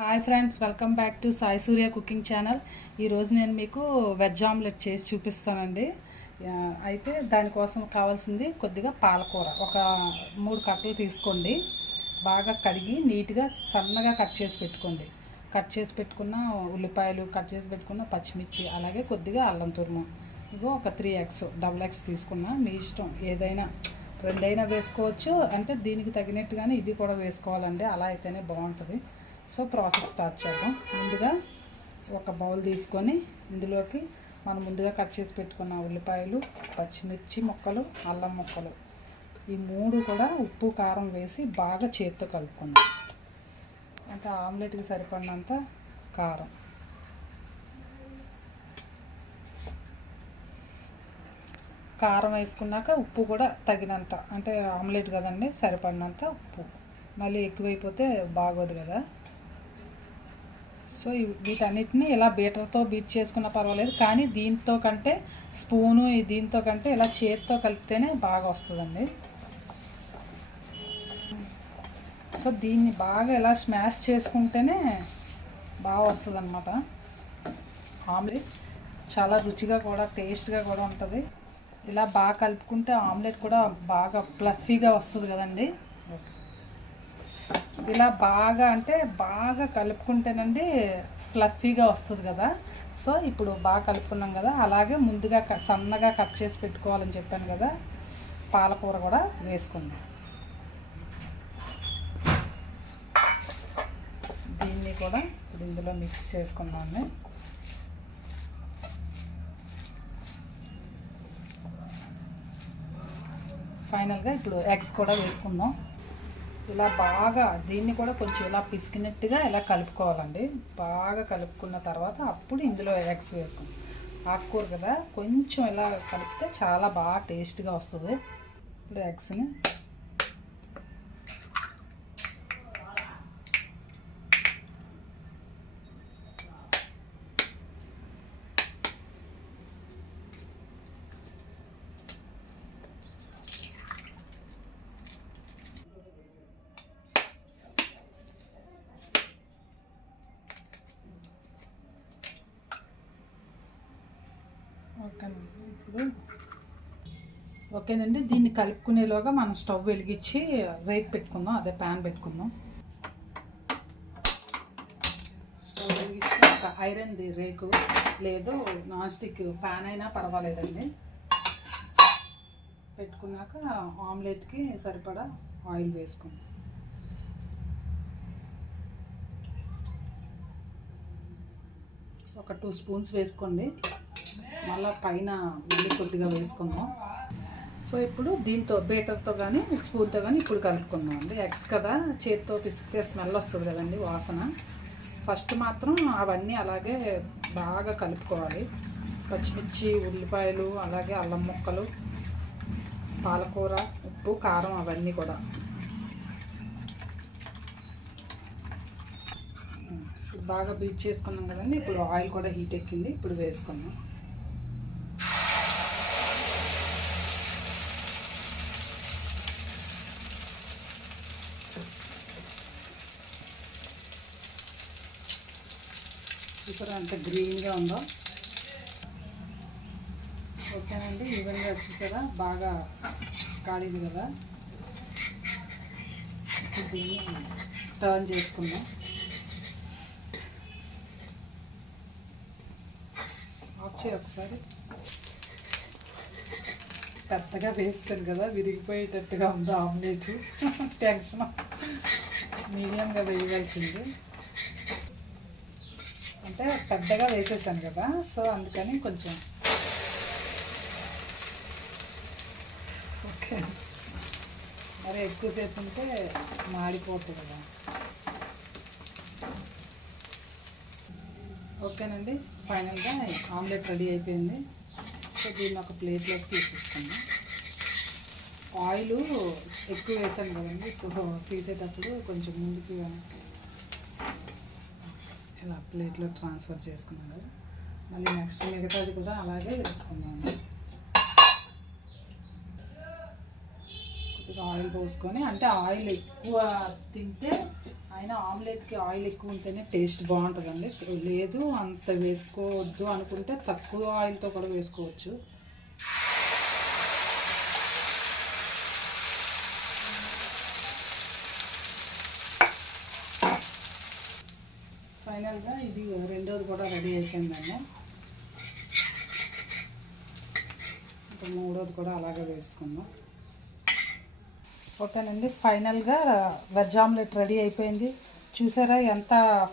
Hi friends, welcome back to Sai Surya cooking channel. ఈరోజు నేను మీకు వెజ్ ఆమ్లెట్ చేసి చూపిస్తానండి. అయితే దానికోసం కావాల్సింది కొద్దిగా పాలకూర ఒక 3 కట్టలు తీసుకోండి. బాగా కడిగి నీట్గా సన్నగా కట్ చేసి పెట్టుకోండి. కట్ చేసి పెట్టుకున్న ఉల్లిపాయలు, కట్ చేసి పెట్టుకున్న పచ్చిమిర్చి, అలాగే కొద్దిగా అల్లం తురుము. ఇగో ఒక 3 ఎగ్స్, డబుల్ ఎగ్స్ తీసుకున్నా. మీ ఇష్టం, ఏదైనా 2 అయినా వేసుకోవచ్చు. అంటే దీనికి తగినట్టుగానే ఇది కూడా వేసుకోవాలండి, అలా అయితేనే బాగుంటుంది. సో ప్రాసెస్ స్టార్ట్ చేద్దాం. ముందుగా ఒక బౌల్ తీసుకొని ఇందులోకి మనం ముందుగా కట్ చేసి పెట్టుకున్న ఉల్లిపాయలు, పచ్చిమిర్చి ముక్కలు, అల్లం ముక్కలు, ఈ 3 కూడా ఉప్పు కారం వేసి బాగా చేతితో కలుపుకుందాం. అంటే ఆమ్లెట్కి సరిపడినంత కారం, కారం వేసుకున్నాక ఉప్పు కూడా తగినంత, అంటే ఆమ్లెట్ కదండి, సరిపడినంత ఉప్పు. మళ్ళీ ఎక్కువైపోతే బాగోదు కదా. సో వీటన్నిటిని ఇలా బీటర్తో బీట్ చేసుకున్నా పర్వాలేదు, కానీ దీంతో కంటే స్పూను దీంతో కంటే ఇలా చేతితో కలిపితేనే బాగా వస్తుందండి. సో దీన్ని బాగా ఇలా స్మాష్ చేసుకుంటేనే బాగా వస్తుంది అన్నమాట. ఆమ్లెట్ చాలా రుచిగా కూడా టేస్ట్గా కూడా ఉంటుంది. ఇలా బాగా కలుపుకుంటే ఆమ్లెట్ కూడా బాగా ఫ్లఫీగా వస్తుంది కదండి. ఇలా బాగా అంటే బాగా కలుపుకుంటేనండి ఫ్లఫీగా వస్తుంది కదా. సో ఇప్పుడు బాగా కలుపుకున్నాం కదా, అలాగే ముందుగా సన్నగా కట్ చేసి పెట్టుకోవాలని చెప్పాను కదా, పాలకూర కూడా వేసుకుందాం. దీన్ని కూడా ఇప్పుడు ఇందులో మిక్స్ చేసుకున్నాను. ఫైనల్గా ఇప్పుడు ఎగ్స్ కూడా వేసుకుందాం. ఇలా బాగా దీన్ని కూడా కొంచెం ఇలా పిసికినట్టుగా ఇలా కలుపుకోవాలండి. బాగా కలుపుకున్న తర్వాత అప్పుడు ఇందులో ఎగ్స్ వేసుకుందాం. ఆకుకూర కదా, కొంచెం ఇలా కలిపితే చాలా బాగా టేస్ట్గా వస్తుంది. ఇప్పుడు ఎగ్స్ని ఓకేనండి. దీన్ని కలుపుకునేలోగా మనం స్టవ్ వెలిగించి రేక్ పెట్టుకుందాం, అదే ప్యాన్ పెట్టుకుందాం. స్టవ్ వెలిగించి ఒక ఐరన్ది రేకు లేదు నాన్ స్టిక్ ప్యాన్ అయినా పర్వాలేదండి పెట్టుకున్నాక ఆమ్లెట్కి సరిపడా ఆయిల్ వేసుకుందాం. ఒక 2 స్పూన్స్ వేసుకోండి, మళ్ళీ పైన మళ్ళీ కొద్దిగా వేసుకుందాం. సో ఇప్పుడు దీంతో బీటర్తో కానీ స్పూన్తో కానీ ఇప్పుడు కలుపుకుందాం అండి. ఎగ్స్ కదా, చేతితో పిసికితే స్మెల్ వస్తుంది కదండి, వాసన. ఫస్ట్ మాత్రం అవన్నీ అలాగే బాగా కలుపుకోవాలి. పచ్చిమిర్చి, ఉల్లిపాయలు, అలాగే అల్లం ముక్కలు, పాలకూర, ఉప్పు, కారం అవన్నీ కూడా బాగా బీట్ చేసుకున్నాం కదండి. ఇప్పుడు ఆయిల్ కూడా హీట్ ఎక్కింది, ఇప్పుడు వేసుకున్నాం. ఇప్పుడు అంత గ్రీన్గా ఉందో. ఓకేనండి, ఈవెన్గా చూసారా బాగా కాలింది కదా. దీన్ని టర్న్ చేసుకుందాం. ఆఫ్ చేయి ఒకసారి. పెద్దగా వేస్తాను కదా, విరిగిపోయేటట్టుగా ఉంది ఆమ్లెట్. టెన్షన్. మీడియంగా వేయవలసింది, అంటే పెద్దగా వేసేసాను కదా, సో అందుకని కొంచెం. ఓకే, మరి ఎక్కువసేపు ఉంటే మాడిపోతుంది కదా. ఓకేనండి, ఫైనల్గా ఆమ్లెట్ రెడీ అయిపోయింది. సో దీన్ని ఒక ప్లేట్లోకి తీసేసుకున్నాం. ఆయిల్ ఎక్కువ వేసాను కదండి, సో తీసేటప్పుడు కొంచెం ముందుకి ఇలా ప్లేట్లో ట్రాన్స్ఫర్ చేసుకున్నాను. మళ్ళీ నెక్స్ట్ మిగతాది కూడా అలాగే వేసుకున్నాను. కొద్దిగా ఆయిల్ పోసుకొని, అంటే ఆయిల్ ఎక్కువ తింటే అయినా ఆమ్లెట్కి ఆయిల్ ఎక్కువ ఉంటేనే టేస్ట్ బాగుంటుందండి. లేదు అంత వేసుకోవద్దు అనుకుంటే తక్కువ ఆయిల్తో కూడా వేసుకోవచ్చు. ఫైనల్గా ఇది రెండోది కూడా రెడీ అయిపోయిందండి. ఇంకా మూడోది కూడా అలాగే వేసుకుందాం. ఓకేనండి, ఫైనల్గా వెజ్ ఆమ్లెట్ రెడీ అయిపోయింది. చూసారా ఎంత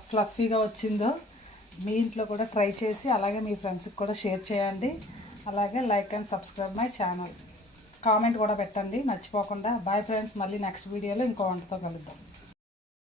ఫ్లఫీగా వచ్చిందో. మీ ఇంట్లో కూడా ట్రై చేసి అలాగే మీ ఫ్రెండ్స్కి కూడా షేర్ చేయండి. అలాగే like and subscribe my channel. Comment కూడా పెట్టండి మర్చిపోకుండా. బాయ్ ఫ్రెండ్స్, మళ్ళీ నెక్స్ట్ వీడియోలో ఇంకో వంటతో కలుద్దాం.